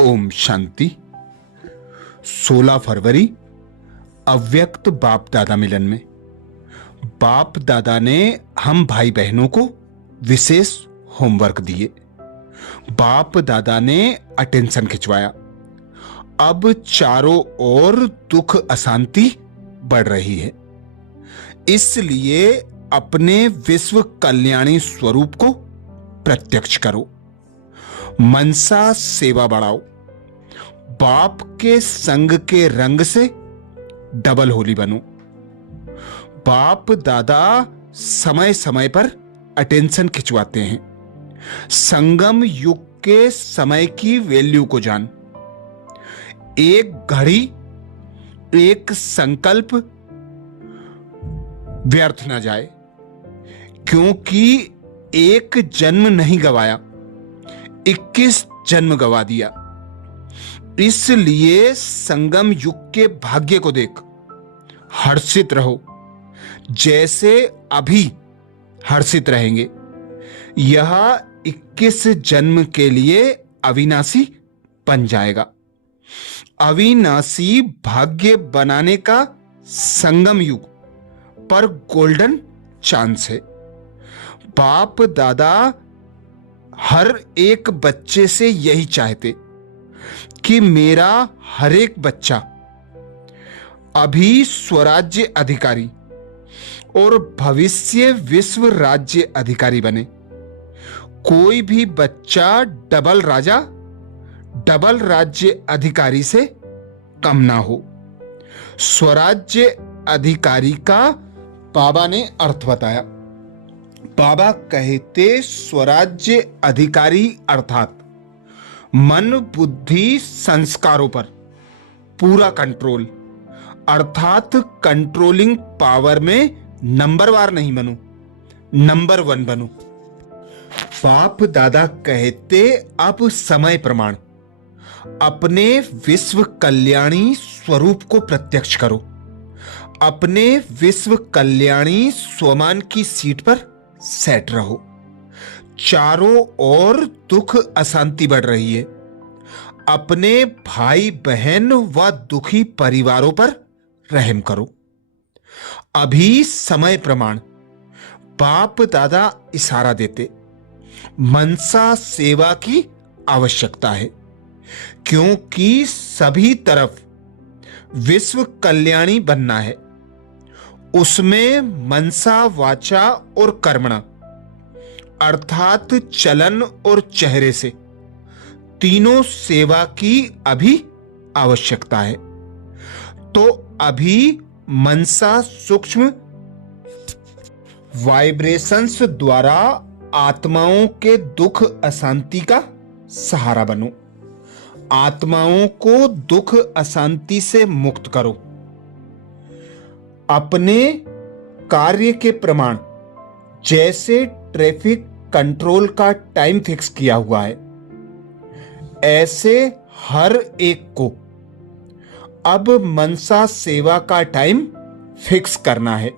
ओम शांति। 16 फरवरी अव्यक्त बाप दादा मिलन में बाप दादा ने हम भाई बहनों को विशेष होमवर्क दिए। बाप दादा ने अटेंशन खिंचवाया। अब चारों ओर दुख अशांति बढ़ रही है, इसलिए अपने विश्व कल्याणी स्वरूप को प्रत्यक्ष करो। मनसा सेवा बढ़ाओ। बाप के संग के रंग से डबल होली बनो। बाप दादा समय समय पर अटेंशन खिंचवाते हैं। संगम युग के समय की वैल्यू को जान। एक घड़ी, एक संकल्प व्यर्थ न जाए, क्योंकि एक जन्म नहीं गवाया, 21 जन्म गवा दिया। इसलिए संगम युग के भाग्य को देख हर्षित रहो, जैसे अभी हर्षित रहेंगे। यह 21 जन्म के लिए अविनाशी बन जाएगा। अविनाशी भाग्य बनाने का संगम युग पर गोल्डन चांस है। बाप दादा हर एक बच्चे से यही चाहते कि मेरा हर एक बच्चा अभी स्वराज्य अधिकारी और भविष्य विश्व राज्य अधिकारी बने। कोई भी बच्चा डबल राजा, डबल राज्य अधिकारी से कम ना हो। स्वराज्य अधिकारी का बाबा ने अर्थ बताया। बाबा कहते स्वराज्य अधिकारी अर्थात मन बुद्धि संस्कारों पर पूरा कंट्रोल, अर्थात कंट्रोलिंग पावर में नंबर वार नहीं बनो, नंबर 1 बनो। बाप दादा कहते अब समय प्रमाण अपने विश्व कल्याणी स्वरूप को प्रत्यक्ष करो। अपने विश्व कल्याणी स्वमान की सीट पर सेट रहो। चारों ओर दुख अशांति बढ़ रही है। अपने भाई बहन व दुखी परिवारों पर रहम करो। अभी समय प्रमाण बाप दादा इशारा देते मनसा सेवा की आवश्यकता है, क्योंकि सभी तरफ विश्व कल्याणी बनना है। उसमें मनसा वाचा और कर्मणा अर्थात चलन और चेहरे से तीनों सेवा की अभी आवश्यकता है। तो अभी मनसा सूक्ष्म वाइब्रेशंस द्वारा आत्माओं के दुख अशांति का सहारा बनो। आत्माओं को दुख अशांति से मुक्त करो। अपने कार्य के प्रमाण जैसे ट्रैफिक कंट्रोल का टाइम फिक्स किया हुआ है, ऐसे हर एक को अब मनसा सेवा का टाइम फिक्स करना है।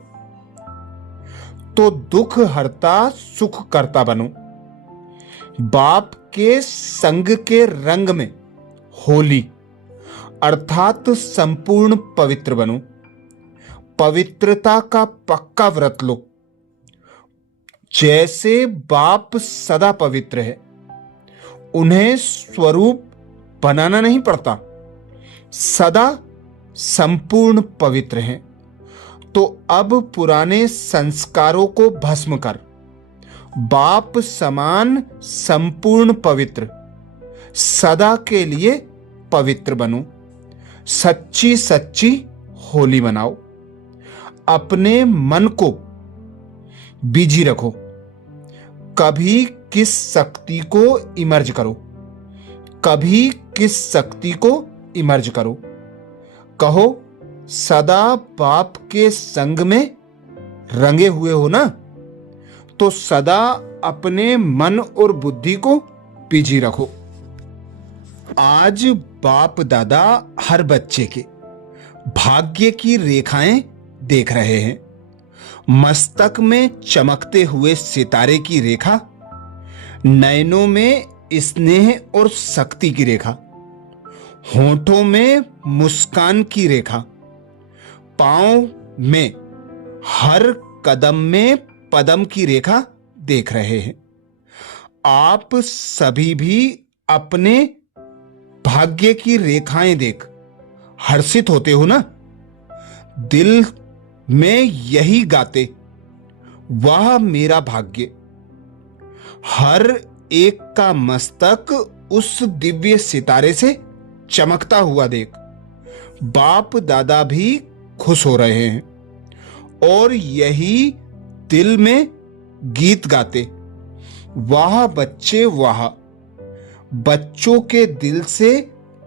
तो दुख हरता सुख करता बनो। बाप के संग के रंग में होली अर्थात संपूर्ण पवित्र बनो। पवित्रता का पक्का व्रत लो। जैसे बाप सदा पवित्र है, उन्हें स्वरूप बनाना नहीं पड़ता, सदा संपूर्ण पवित्र हैं। तो अब पुराने संस्कारों को भस्म कर बाप समान संपूर्ण पवित्र सदा के लिए पवित्र बनो। सच्ची सच्ची होली मनाओ। अपने मन को बिजी रखो। कभी किस शक्ति को इमर्ज करो, कभी किस शक्ति को इमर्ज करो। कहो सदा बाप के संग में रंगे हुए हो ना, तो सदा अपने मन और बुद्धि को बिजी रखो। आज बाप दादा हर बच्चे के भाग्य की रेखाएं देख रहे हैं। मस्तक में चमकते हुए सितारे की रेखा, नयनों में स्नेह और शक्ति की रेखा, होठों में मुस्कान की रेखा, पांव में हर कदम में पदम की रेखा देख रहे हैं। आप सभी भी अपने भाग्य की रेखाएं देख हर्षित होते हो ना? दिल में यही गाते, वह मेरा भाग्य। हर एक का मस्तक उस दिव्य सितारे से चमकता हुआ देख बाप दादा भी खुश हो रहे हैं और यही दिल में गीत गाते, वाह बच्चे वाह। बच्चों के दिल से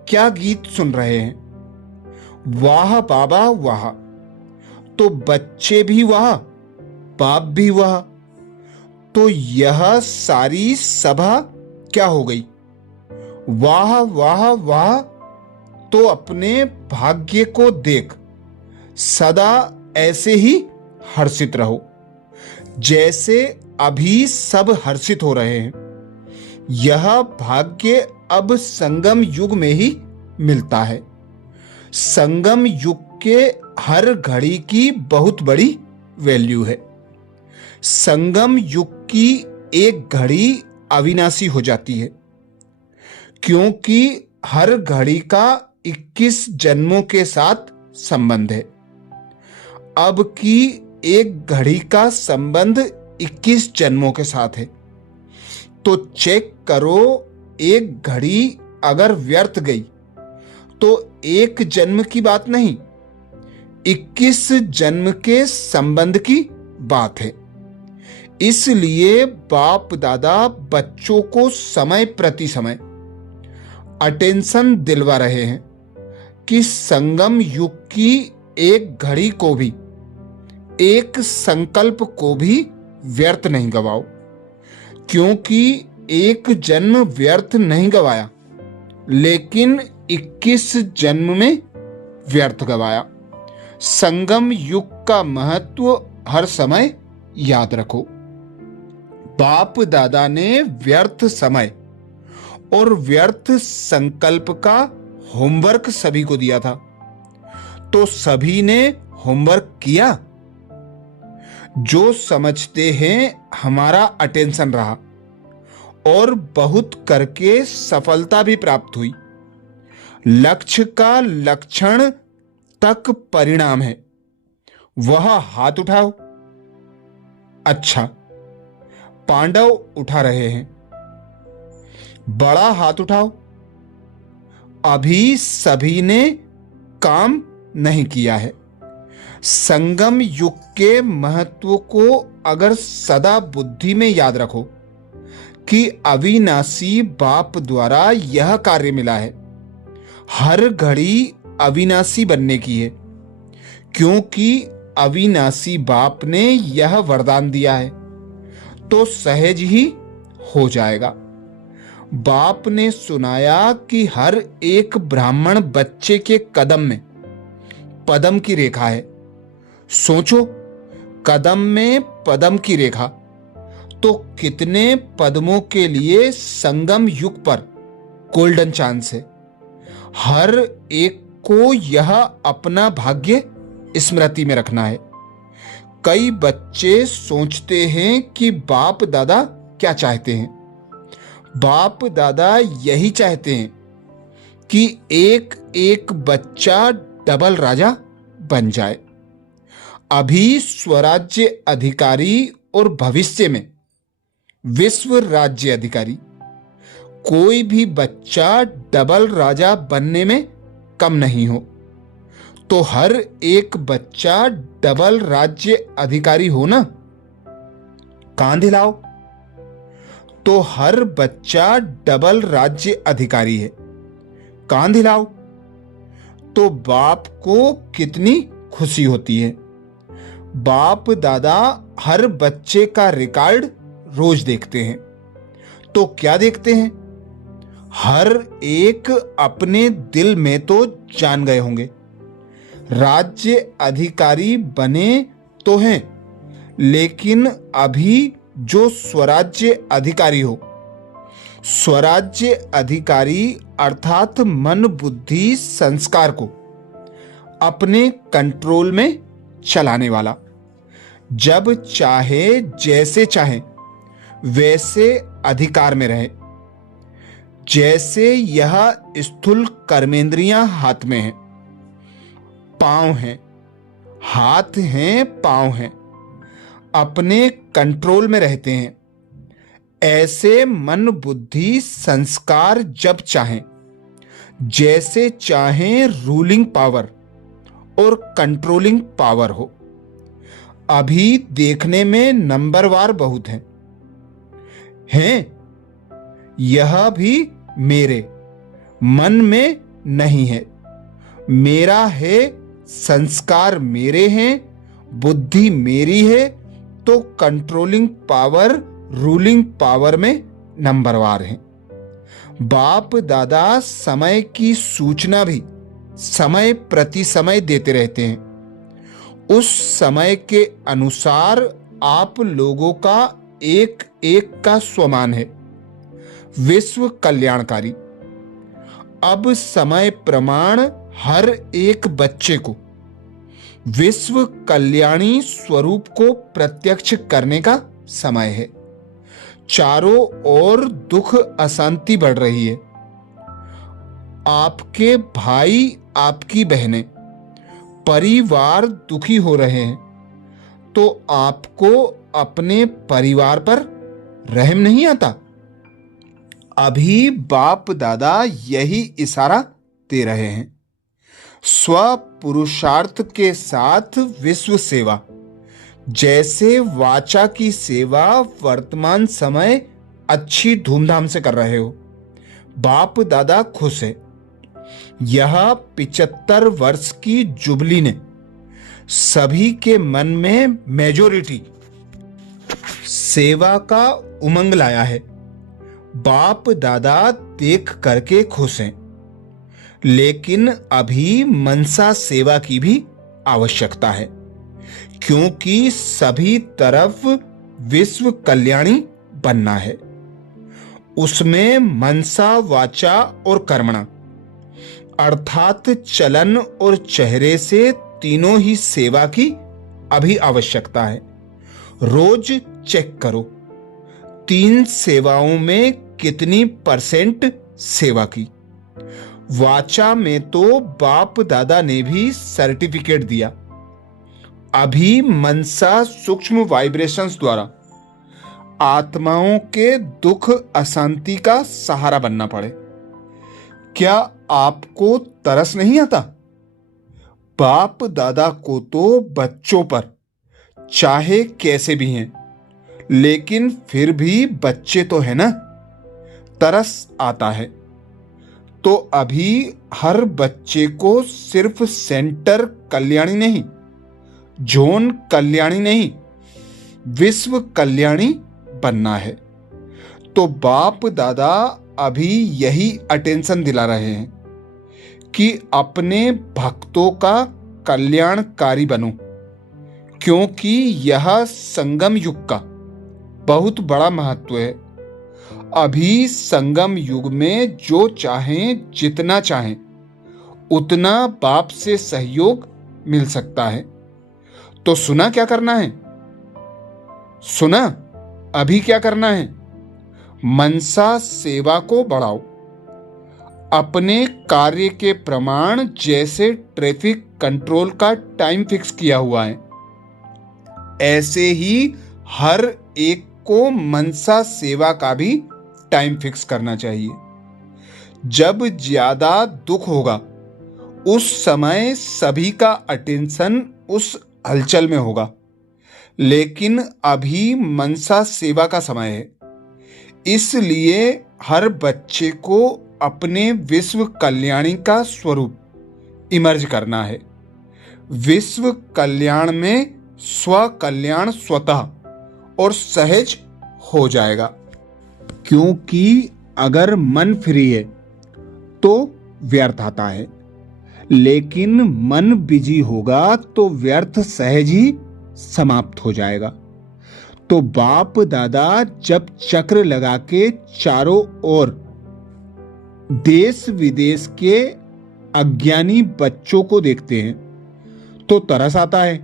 क्या गीत सुन रहे हैं, वाह बाबा वाह। तो बच्चे भी वाह, बाप भी वाह। तो यह सारी सभा क्या हो गई, वाह वाह वाह। तो अपने भाग्य को देख सदा ऐसे ही हर्षित रहो जैसे अभी सब हर्षित हो रहे हैं। यह भाग्य अब संगम युग में ही मिलता है। संगम युग के हर घड़ी की बहुत बड़ी वैल्यू है। संगम युग की एक घड़ी अविनाशी हो जाती है, क्योंकि हर घड़ी का 21 जन्मों के साथ संबंध है। अब की एक घड़ी का संबंध 21 जन्मों के साथ है। तो चेक करो, एक घड़ी अगर व्यर्थ गई तो एक जन्म की बात नहीं, 21 जन्म के संबंध की बात है। इसलिए बाप दादा बच्चों को समय प्रति समय अटेंशन दिलवा रहे हैं कि संगम युग की एक घड़ी को भी, एक संकल्प को भी व्यर्थ नहीं गवाओ, क्योंकि एक जन्म व्यर्थ नहीं गवाया, लेकिन 21 जन्म में व्यर्थ गवाया। संगम युग का महत्व हर समय याद रखो। बाप दादा ने व्यर्थ समय और व्यर्थ संकल्प का होमवर्क सभी को दिया था, तो सभी ने होमवर्क किया। जो समझते हैं हमारा अटेंशन रहा और बहुत करके सफलता भी प्राप्त हुई। लक्ष्य का लक्षण तक परिणाम है, वह हाथ उठाओ। अच्छा, पांडव उठा रहे हैं, बड़ा हाथ उठाओ। अभी सभी ने काम नहीं किया है। संगम युग के महत्व को अगर सदा बुद्धि में याद रखो कि अविनाशी बाप द्वारा यह कार्य मिला है, हर घड़ी अविनाशी बनने की है, क्योंकि अविनाशी बाप ने यह वरदान दिया है, तो सहज ही हो जाएगा। बाप ने सुनाया कि हर एक ब्राह्मण बच्चे के कदम में पदम की रेखा है। सोचो, कदम में पदम की रेखा, तो कितने पद्मों के लिए संगम युग पर गोल्डन चांस है। हर एक को यह अपना भाग्य स्मृति में रखना है। कई बच्चे सोचते हैं कि बाप दादा क्या चाहते हैं। बाप दादा यही चाहते हैं कि एक एक बच्चा डबल राजा बन जाए। अभी स्वराज्य अधिकारी और भविष्य में विश्व राज्य अधिकारी। कोई भी बच्चा डबल राजा बनने में कम नहीं हो, तो हर एक बच्चा डबल राज्य अधिकारी हो ना। कान हिलाओ। तो हर बच्चा डबल राज्य अधिकारी है। कान हिलाओ। तो बाप को कितनी खुशी होती है। बाप दादा हर बच्चे का रिकॉर्ड रोज देखते हैं। तो क्या देखते हैं? हर एक अपने दिल में तो जान गए होंगे, राज्य अधिकारी बने तो हैं, लेकिन अभी जो स्वराज्य अधिकारी हो, स्वराज्य अधिकारी अर्थात मन बुद्धि संस्कार को अपने कंट्रोल में चलाने वाला, जब चाहे जैसे चाहे वैसे अधिकार में रहे। जैसे यह स्थूल कर्मेंद्रियां हाथ में हैं, पांव हैं, हाथ हैं, पांव हैं, अपने कंट्रोल में रहते हैं, ऐसे मन बुद्धि संस्कार जब चाहें जैसे चाहें रूलिंग पावर और कंट्रोलिंग पावर हो। अभी देखने में नंबरवार बहुत हैं, यह भी मेरे मन में नहीं है। मेरा है, संस्कार मेरे हैं, बुद्धि मेरी है, तो कंट्रोलिंग पावर रूलिंग पावर में नंबरवार है। बाप दादा समय की सूचना भी समय प्रति समय देते रहते हैं। उस समय के अनुसार आप लोगों का एक एक का स्वमान है विश्व कल्याणकारी। अब समय प्रमाण हर एक बच्चे को विश्व कल्याणी स्वरूप को प्रत्यक्ष करने का समय है। चारों ओर दुख अशांति बढ़ रही है। आपके भाई, आपकी बहनें, परिवार दुखी हो रहे हैं, तो आपको अपने परिवार पर रहम नहीं आता? अभी बाप दादा यही इशारा दे रहे हैं। स्व पुरुषार्थ के साथ विश्व सेवा, जैसे वाचा की सेवा वर्तमान समय अच्छी धूमधाम से कर रहे हो। बाप दादा खुश है। यह 75 वर्ष की जुबली ने सभी के मन में मेजोरिटी सेवा का उमंग लाया है। बाप दादा देख करके खुश हैं, लेकिन अभी मनसा सेवा की भी आवश्यकता है, क्योंकि सभी तरफ विश्व कल्याणी बनना है। उसमें मनसा, वाचा और कर्मणा अर्थात चलन और चेहरे से तीनों ही सेवा की अभी आवश्यकता है। रोज चेक करो 3 सेवाओं में कितनी % सेवा की। वाचा में तो बाप दादा ने भी सर्टिफिकेट दिया। अभी मनसा सूक्ष्म वाइब्रेशंस द्वारा आत्माओं के दुख अशांति का सहारा बनना पड़े। क्या आपको तरस नहीं आता? बाप दादा को तो बच्चों पर चाहे कैसे भी हैं, लेकिन फिर भी बच्चे तो है ना, तरस आता है। तो अभी हर बच्चे को सिर्फ सेंटर कल्याणी नहीं, जोन कल्याणी नहीं, विश्व कल्याणी बनना है। तो बाप दादा अभी यही अटेंशन दिला रहे हैं कि अपने भक्तों का कल्याणकारी बनो, क्योंकि यह संगम युग का बहुत बड़ा महत्व है। अभी संगम युग में जो चाहें, जितना चाहें, उतना बाप से सहयोग मिल सकता है। तो सुना क्या करना है? सुना अभी क्या करना है? मनसा सेवा को बढ़ाओ। अपने कार्य के प्रमाण, जैसे ट्रैफिक कंट्रोल का टाइम फिक्स किया हुआ है, ऐसे ही हर एक को मनसा सेवा का भी टाइम फिक्स करना चाहिए। जब ज्यादा दुख होगा उस समय सभी का अटेंशन उस हलचल में होगा, लेकिन अभी मनसा सेवा का समय है। इसलिए हर बच्चे को अपने विश्व कल्याणी का स्वरूप इमर्ज करना है। विश्व कल्याण में स्व कल्याण स्वतः और सहज हो जाएगा, क्योंकि अगर मन फ्री है तो व्यर्थ आता है, लेकिन मन बिजी होगा तो व्यर्थ सहज ही समाप्त हो जाएगा। तो बाप दादा जब चक्र लगा के चारों ओर देश विदेश के अज्ञानी बच्चों को देखते हैं तो तरस आता है।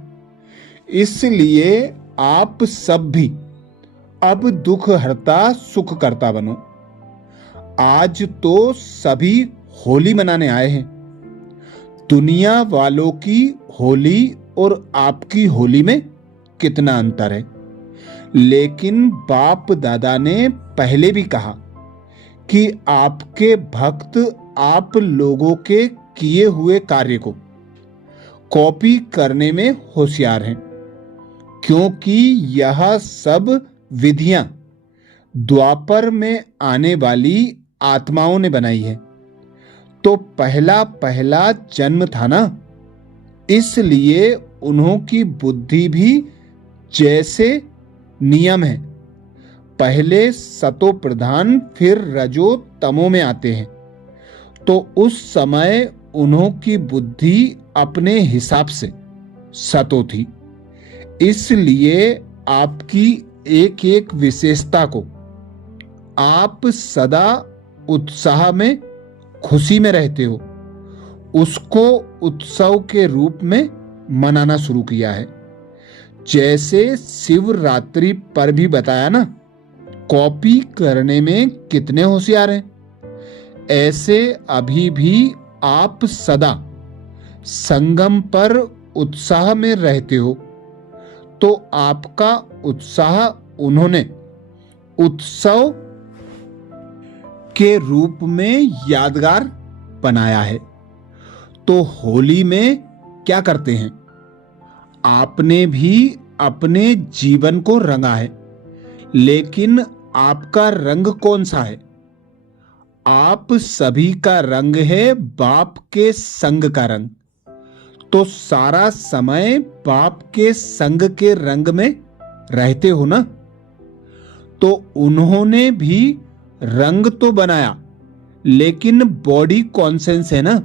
इसलिए आप सब भी अब दुख हरता सुख करता बनो। आज तो सभी होली मनाने आए हैं। दुनिया वालों की होली और आपकी होली में कितना अंतर है। लेकिन बाप दादा ने पहले भी कहा कि आपके भक्त आप लोगों के किए हुए कार्य को कॉपी करने में होशियार हैं, क्योंकि यह सब विधियां द्वापर में आने वाली आत्माओं ने बनाई है। तो पहला पहला जन्म था ना, इसलिए उन्हों की बुद्धि भी जैसे नियम है, पहले सतो प्रधान फिर रजो तमो में आते हैं। तो उस समय उन्हों की बुद्धि अपने हिसाब से सतो थी। इसलिए आपकी एक एक विशेषता को आप सदा उत्साह में खुशी में रहते हो, उसको उत्सव के रूप में मनाना शुरू किया है। जैसे शिवरात्रि पर भी बताया ना, कॉपी करने में कितने होशियार हैं। ऐसे अभी भी आप सदा संगम पर उत्साह में रहते हो, तो आपका उत्साह उन्होंने उत्सव के रूप में यादगार बनाया है। तो होली में क्या करते हैं, आपने भी अपने जीवन को रंगा है, लेकिन आपका रंग कौन सा है? आप सभी का रंग है बाप के संग का रंग। तो सारा समय बाप के संग के रंग में रहते हो ना। तो उन्होंने भी रंग तो बनाया, लेकिन बॉडी कॉन्सेंस है ना,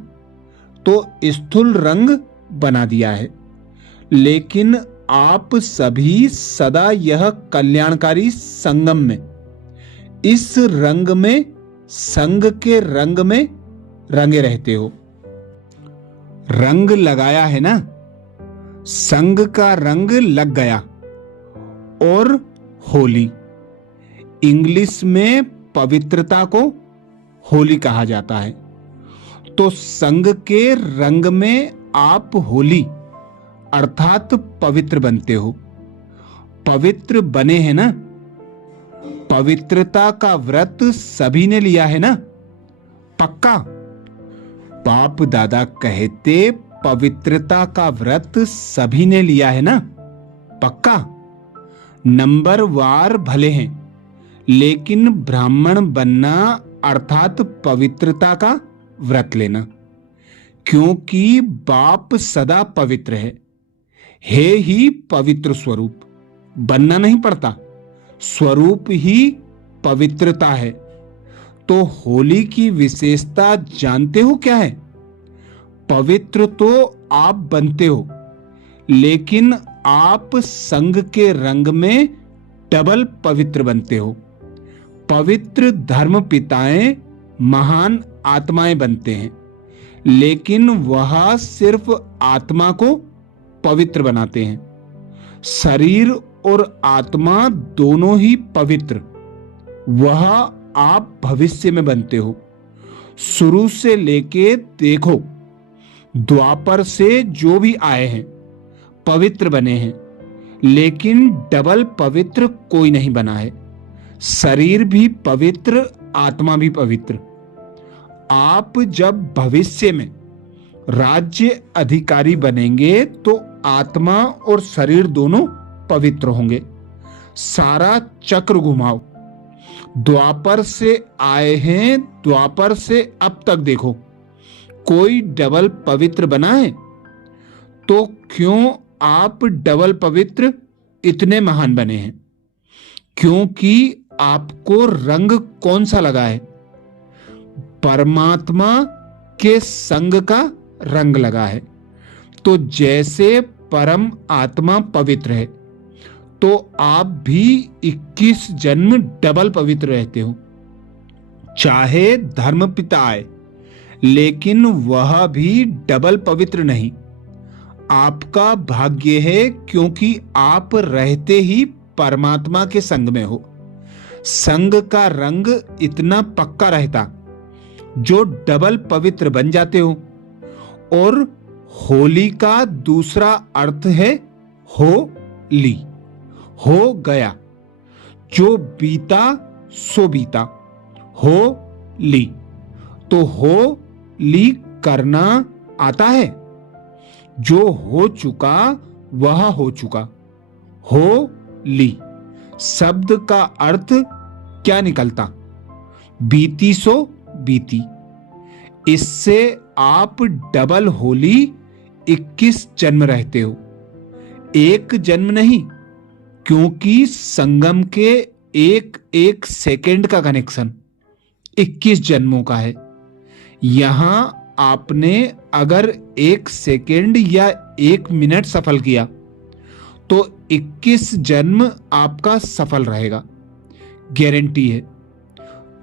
तो स्थूल रंग बना दिया है। लेकिन आप सभी सदा यह कल्याणकारी संगम में, इस रंग में, संग के रंग में रंगे रहते हो। रंग लगाया है ना, संग का रंग लग गया। और होली, इंग्लिश में पवित्रता को होली कहा जाता है। तो संग के रंग में आप होली अर्थात पवित्र बनते हो। पवित्र बने हैं ना। पवित्रता का व्रत सभी ने लिया है ना, पक्का? बाप दादा कहते पवित्रता का व्रत सभी ने लिया है ना, पक्का? नंबर वार भले हैं, लेकिन ब्राह्मण बनना अर्थात पवित्रता का व्रत लेना, क्योंकि बाप सदा पवित्र है ही पवित्र स्वरूप। बनना नहीं पड़ता, स्वरूप ही पवित्रता है। तो होली की विशेषता जानते हो क्या है? पवित्र तो आप बनते हो, लेकिन आप संग के रंग में डबल पवित्र बनते हो। पवित्र धर्म पिताएं महान आत्माएं बनते हैं, लेकिन वह सिर्फ आत्मा को पवित्र बनाते हैं। शरीर और आत्मा दोनों ही पवित्र वह आप भविष्य में बनते हो। शुरू से लेके देखो, द्वापर से जो भी आए हैं पवित्र बने हैं, लेकिन डबल पवित्र कोई नहीं बना है। शरीर भी पवित्र, आत्मा भी पवित्र। आप जब भविष्य में राज्य अधिकारी बनेंगे तो आत्मा और शरीर दोनों पवित्र होंगे। सारा चक्र घुमाओ, द्वापर से आए हैं, द्वापर से अब तक देखो कोई डबल पवित्र बना है? तो क्यों आप डबल पवित्र इतने महान बने हैं? क्योंकि आपको रंग कौन सा लगा है? परमात्मा के संग का रंग लगा है। तो जैसे परम आत्मा पवित्र है, तो आप भी 21 जन्म डबल पवित्र रहते हो। चाहे धर्मपिता आए, लेकिन वह भी डबल पवित्र नहीं। आपका भाग्य है, क्योंकि आप रहते ही परमात्मा के संग में हो। संग का रंग इतना पक्का रहता जो डबल पवित्र बन जाते हो। और होली का दूसरा अर्थ है हो ली, हो गया। जो बीता सो बीता, हो ली। तो हो ली करना आता है। जो हो चुका वह हो चुका। हो ली शब्द का अर्थ क्या निकलता? बीती सो बीती। इससे आप डबल होली 21 जन्म रहते हो, एक जन्म नहीं, क्योंकि संगम के एक एक सेकंड का कनेक्शन 21 जन्मों का है। यहां आपने अगर 1 सेकंड या 1 मिनट सफल किया तो 21 जन्म आपका सफल रहेगा, गारंटी है।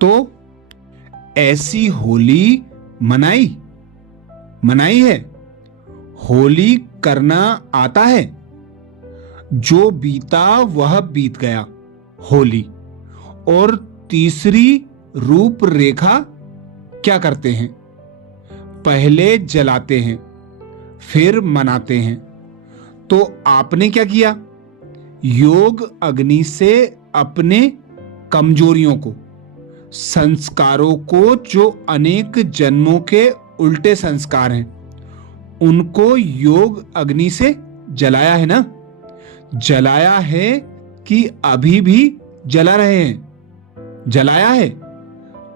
तो ऐसी होली मनाई है। होली करना आता है। जो बीता वह बीत गया, होली। और तीसरी रूपरेखा क्या करते हैं? पहले जलाते हैं, फिर मनाते हैं। तो आपने क्या किया? योग अग्नि से अपने कमजोरियों को, संस्कारों को, जो अनेक जन्मों के उल्टे संस्कार हैं, उनको योग अग्नि से जलाया है ना? जलाया है कि अभी भी जला रहे हैं? जलाया है।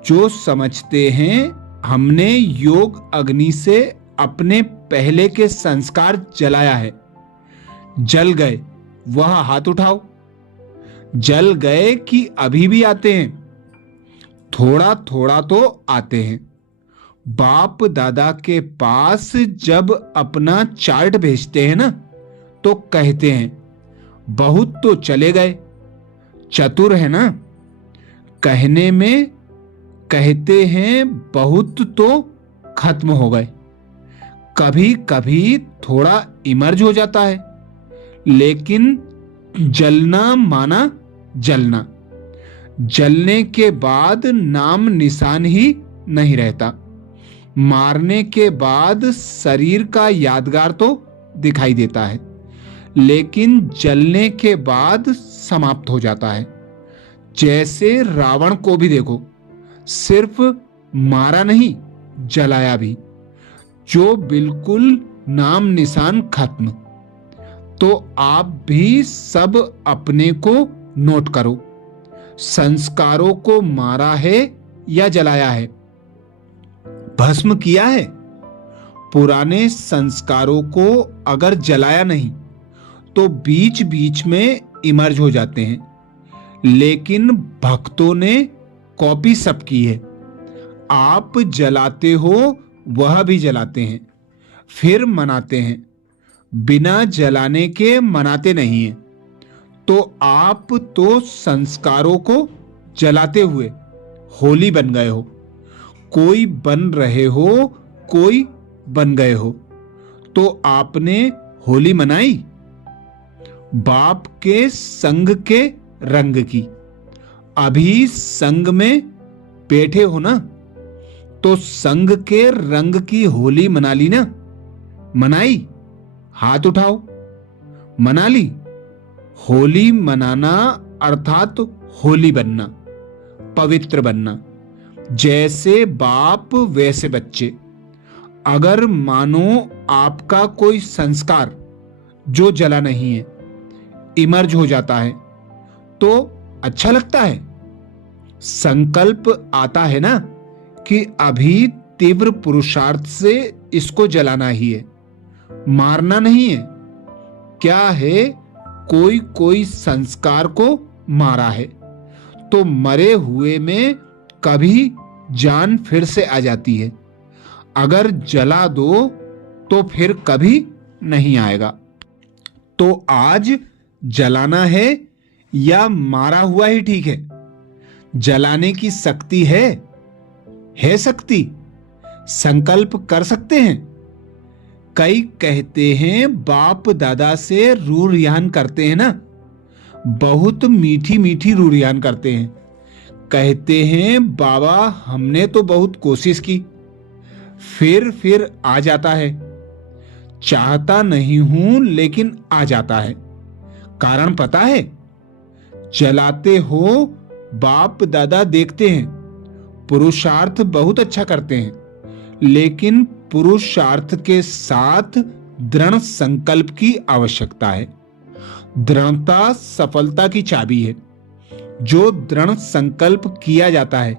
जो समझते हैं हमने योग अग्नि से अपने पहले के संस्कार जलाया है, जल गए, वह हाथ उठाओ। जल गए कि अभी भी आते हैं? थोड़ा थोड़ा तो आते हैं। बाप दादा के पास जब अपना चार्ट भेजते हैं ना, तो कहते हैं बहुत तो चले गए। चतुर है ना? कहने में कहते हैं बहुत तो खत्म हो गए। कभी कभी थोड़ा इमर्ज हो जाता है, लेकिन जलना माना जलना। जलने के बाद नाम निशान ही नहीं रहता। मारने के बाद शरीर का यादगार तो दिखाई देता है, लेकिन जलने के बाद समाप्त हो जाता है। जैसे रावण को भी देखो, सिर्फ मारा नहीं, जलाया भी, जो बिल्कुल नाम निशान खत्म। तो आप भी सब अपने को नोट करो। संस्कारों को मारा है या जलाया है? भस्म किया है? पुराने संस्कारों को अगर जलाया नहीं तो बीच बीच में इमर्ज हो जाते हैं, लेकिन भक्तों ने कॉपी सब की है। आप जलाते हो, वह भी जलाते हैं, फिर मनाते हैं। बिना जलाने के मनाते नहीं है। तो आप तो संस्कारों को जलाते हुए होली बन गए हो। कोई बन रहे हो, कोई बन गए हो। तो आपने होली मनाई बाप के संग के रंग की। अभी संग में बैठे हो ना, तो संग के रंग की होली मना ली ना? मनाई? हाथ उठाओ। मना ली। होली मनाना अर्थात होली बनना, पवित्र बनना। जैसे बाप वैसे बच्चे। अगर मानो आपका कोई संस्कार जो जला नहीं है इमर्ज हो जाता है, तो अच्छा लगता है। संकल्प आता है ना कि अभी तीव्र पुरुषार्थ से इसको जलाना ही है, मारना नहीं है। क्या है, कोई कोई संस्कार को मारा है, तो मरे हुए में कभी जान फिर से आ जाती है। अगर जला दो तो फिर कभी नहीं आएगा। तो आज जलाना है या मारा हुआ ही ठीक है? जलाने की शक्ति है शक्ति? संकल्प कर सकते हैं? कई कहते हैं बाप दादा से रूह रियान करते हैं ना, बहुत मीठी मीठी रूह रियान करते हैं। कहते हैं बाबा हमने तो बहुत कोशिश की, फिर आ जाता है। चाहता नहीं हूं लेकिन आ जाता है। कारण पता है? जलाते हो बाप दादा देखते हैं, पुरुषार्थ बहुत अच्छा करते हैं, लेकिन पुरुषार्थ के साथ दृढ़ संकल्प की आवश्यकता है। दृढ़ता सफलता की चाबी है। जो दृढ़ संकल्प किया जाता है,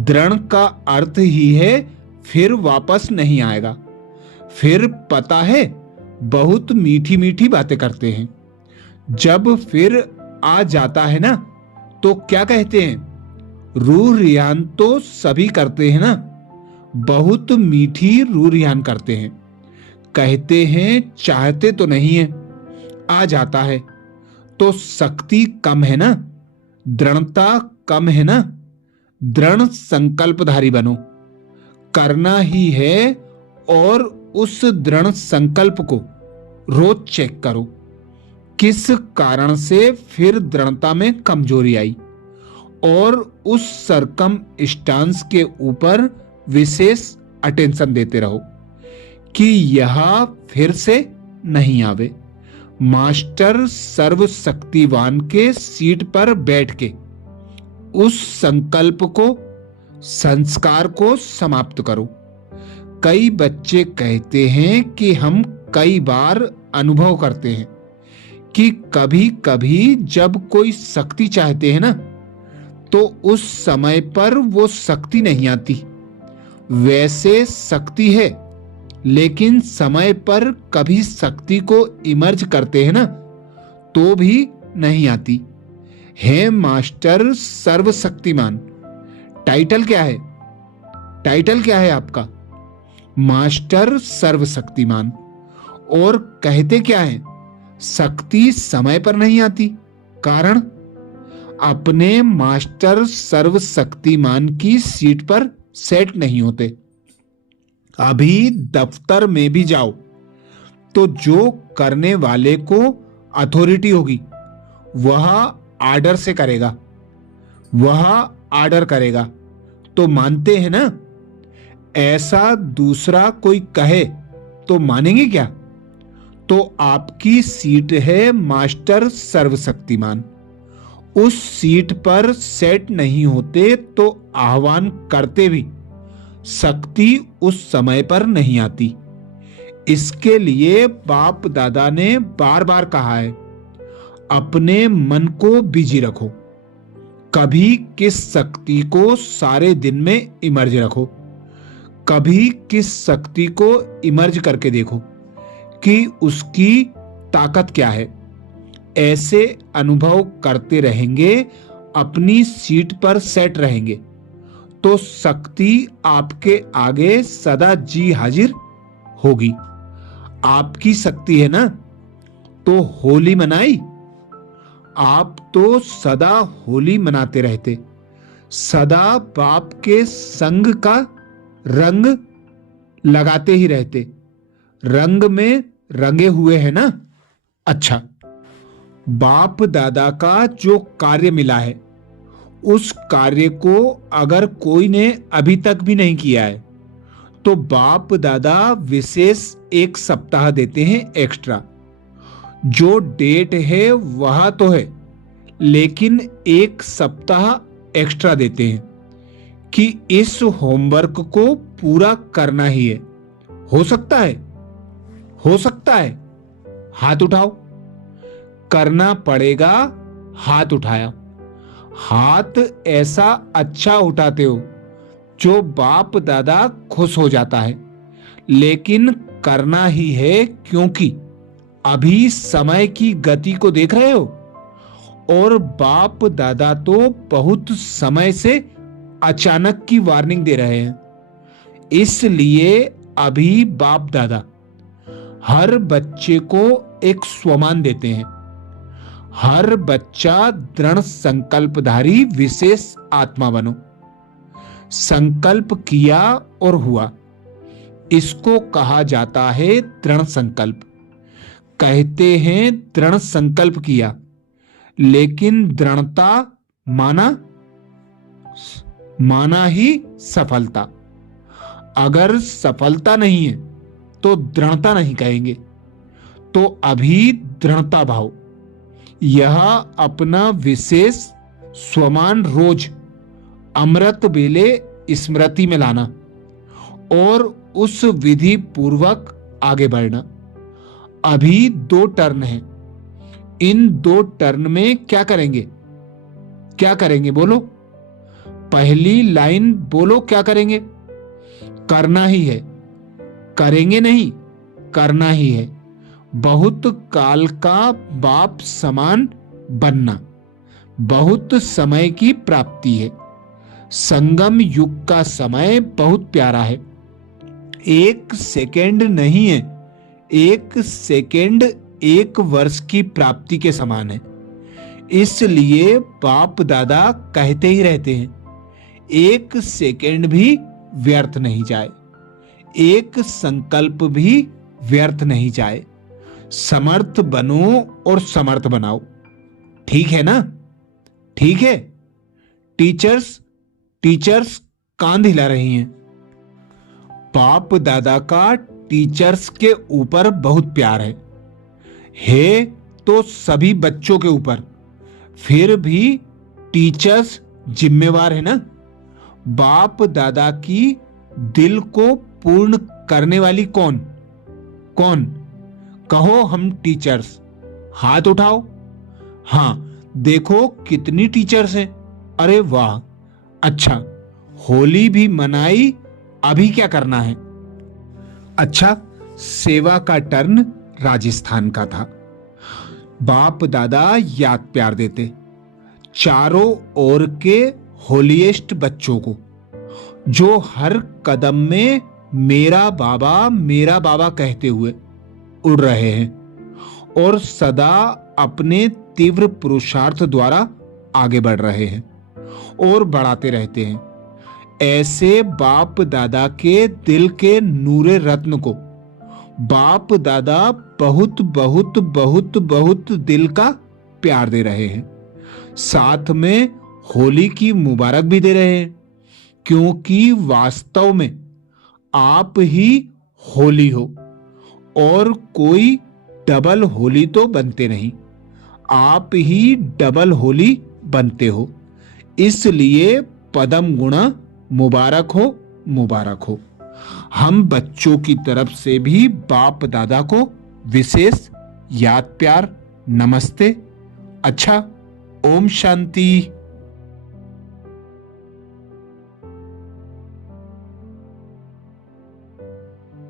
दृढ़ का अर्थ ही है फिर वापस नहीं आएगा। फिर पता है बहुत मीठी मीठी बातें करते हैं। जब फिर आ जाता है ना तो क्या कहते हैं? रूह रियान तो सभी करते हैं ना, बहुत मीठी रूह रियान करते हैं। कहते हैं चाहते तो नहीं है, आ जाता है। तो शक्ति कम है ना, दृढ़ता कम है ना। दृढ़ संकल्पधारी बनो, करना ही है। और उस दृढ़ संकल्प को रोज चेक करो, किस कारण से फिर दृढ़ता में कमजोरी आई, और उस सरकम स्टांस के ऊपर विशेष अटेंशन देते रहो कि यह फिर से नहीं आवे। मास्टर सर्वशक्तिवान के सीट पर बैठ के उस संकल्प को, संस्कार को समाप्त करो। कई बच्चे कहते हैं कि हम कई बार अनुभव करते हैं कि कभी कभी जब कोई शक्ति चाहते हैं ना तो उस समय पर वो शक्ति नहीं आती। वैसे शक्ति है, लेकिन समय पर कभी शक्ति को इमर्ज करते हैं ना तो भी नहीं आती। है मास्टर सर्वशक्तिमान। टाइटल क्या है? टाइटल क्या है आपका? मास्टर सर्वशक्तिमान। और कहते क्या है? शक्ति समय पर नहीं आती। कारण? अपने मास्टर सर्वशक्तिमान की सीट पर सेट नहीं होते। अभी दफ्तर में भी जाओ तो जो करने वाले को अथॉरिटी होगी वह आर्डर से करेगा, वह आर्डर करेगा तो मानते हैं ना। ऐसा दूसरा कोई कहे तो मानेंगे क्या? तो आपकी सीट है मास्टर सर्वशक्तिमान। उस सीट पर सेट नहीं होते तो आह्वान करते भी शक्ति उस समय पर नहीं आती। इसके लिए बाप दादा ने बार बार कहा है, अपने मन को बिजी रखो। कभी किस शक्ति को सारे दिन में इमर्ज रखो, कभी किस शक्ति को इमर्ज करके देखो कि उसकी ताकत क्या है। ऐसे अनुभव करते रहेंगे, अपनी सीट पर सेट रहेंगे तो शक्ति आपके आगे सदा जी हाजिर होगी। आपकी शक्ति है ना तो होली मनाई। आप तो सदा होली मनाते रहते, सदा बाप के संग का रंग लगाते ही रहते। रंग में रंगे हुए हैं ना। अच्छा, बाप दादा का जो कार्य मिला है उस कार्य को अगर कोई ने अभी तक भी नहीं किया है तो बाप दादा विशेष 1 सप्ताह देते हैं एक्स्ट्रा। जो डेट है वह तो है, लेकिन 1 सप्ताह एक्स्ट्रा देते हैं कि इस होमवर्क को पूरा करना ही है। हो सकता है? हो सकता है? हाथ उठाओ। करना पड़ेगा। हाथ उठाया। हाथ ऐसा अच्छा उठाते हो जो बाप दादा खुश हो जाता है, लेकिन करना ही है क्योंकि अभी समय की गति को देख रहे हो और बाप दादा तो बहुत समय से अचानक की वार्निंग दे रहे हैं। इसलिए अभी बाप दादा हर बच्चे को एक स्वमान देते हैं। हर बच्चा दृढ़ संकल्पधारी विशेष आत्मा बनो। संकल्प किया और हुआ, इसको कहा जाता है दृढ़ संकल्प। कहते हैं दृढ़ संकल्प किया, लेकिन दृढ़ता माना ही सफलता। अगर सफलता नहीं है तो दृढ़ता नहीं कहेंगे। तो अभी दृढ़ता भाव, यह अपना विशेष स्वमान रोज अमृत बेले स्मृति में लाना और उस विधि पूर्वक आगे बढ़ना। अभी 2 टर्न हैं। इन 2 टर्न में क्या करेंगे बोलो। पहली लाइन बोलो, क्या करेंगे? करना ही है, करेंगे नहीं, करना ही है। बहुत काल का बाप समान बनना बहुत समय की प्राप्ति है। संगम युग का समय बहुत प्यारा है। 1 सेकेंड नहीं है, 1 सेकेंड 1 वर्ष की प्राप्ति के समान है। इसलिए बाप दादा कहते ही रहते हैं, 1 सेकेंड भी व्यर्थ नहीं जाए, 1 संकल्प भी व्यर्थ नहीं जाए। समर्थ बनो और समर्थ बनाओ। ठीक है ना? ठीक है। टीचर्स कान हिला रही हैं। बाप दादा का टीचर्स के ऊपर बहुत प्यार है तो सभी बच्चों के ऊपर। फिर भी टीचर्स जिम्मेवार है ना। बाप दादा की दिल को पूर्ण करने वाली कौन? कहो हम टीचर्स। हाथ उठाओ। हां, देखो कितनी टीचर्स हैं। अरे वाह, अच्छा। होली भी मनाई, अभी क्या करना है? अच्छा, सेवा का टर्न राजस्थान का था। बाप दादा याद प्यार देते चारों ओर के होलीएस्ट बच्चों को, जो हर कदम में मेरा बाबा कहते हुए उड़ रहे हैं और सदा अपने तीव्र पुरुषार्थ द्वारा आगे बढ़ रहे हैं और बढ़ाते रहते हैं। ऐसे बाप दादा के दिल के नूरे रत्न को बाप दादा बहुत बहुत बहुत बहुत दिल का प्यार दे रहे हैं। साथ में होली की मुबारक भी दे रहे हैं, क्योंकि वास्तव में आप ही होली हो और कोई डबल होली तो बनते नहीं, आप ही डबल होली बनते हो। इसलिए पदम गुणा मुबारक हो। हम बच्चों की तरफ से भी बाप दादा को विशेष याद प्यार, नमस्ते। अच्छा, ओम शांति।